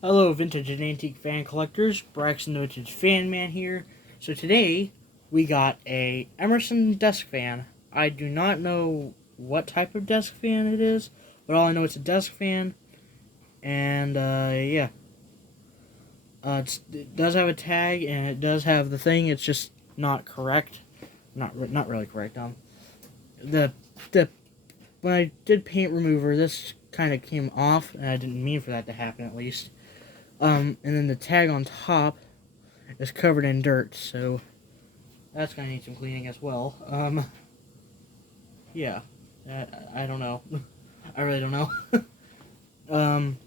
Hello, vintage and antique fan collectors. Braxton the Vintage Fan Man here. So today we got a Emerson desk fan. I do not know what type of desk fan it is, but all I know it's a desk fan, and yeah, it does have a tag and it does have the thing. It's just not correct, not really correct. The the when I did paint remover, this kind of came off, and I didn't mean for that to happen at least. And then the tag on top is covered in dirt, so that's gonna need some cleaning as well. Yeah, I don't know. I really don't know. um,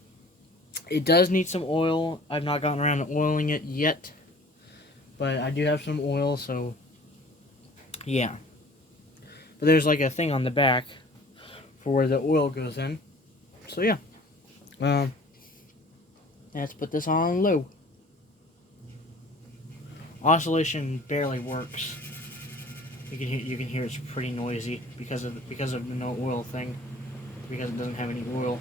it does need some oil. I've not gotten around to oiling it yet, but I do have some oil, so yeah. But there's like a thing on the back for where the oil goes in. So yeah. Let's put this on low. Oscillation barely works. You can hear it's pretty noisy because of the no oil thing, because it doesn't have any oil.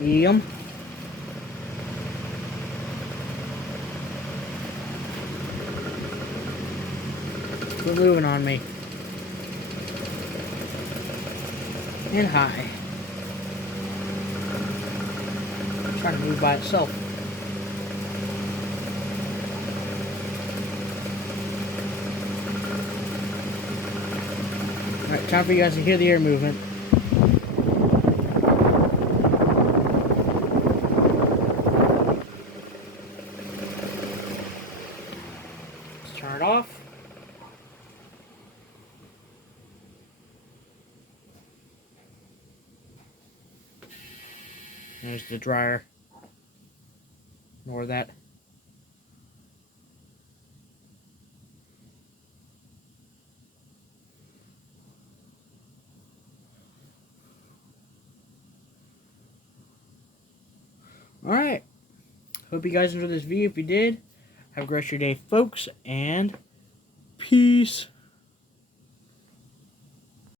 Medium. Quit moving on me. And high. It's trying to move by itself. Alright, time for you guys to hear the air movement. Let's turn it off. There's the dryer. Ignore that. Alright. Hope you guys enjoyed this video. If you did, have a great day, folks, and peace.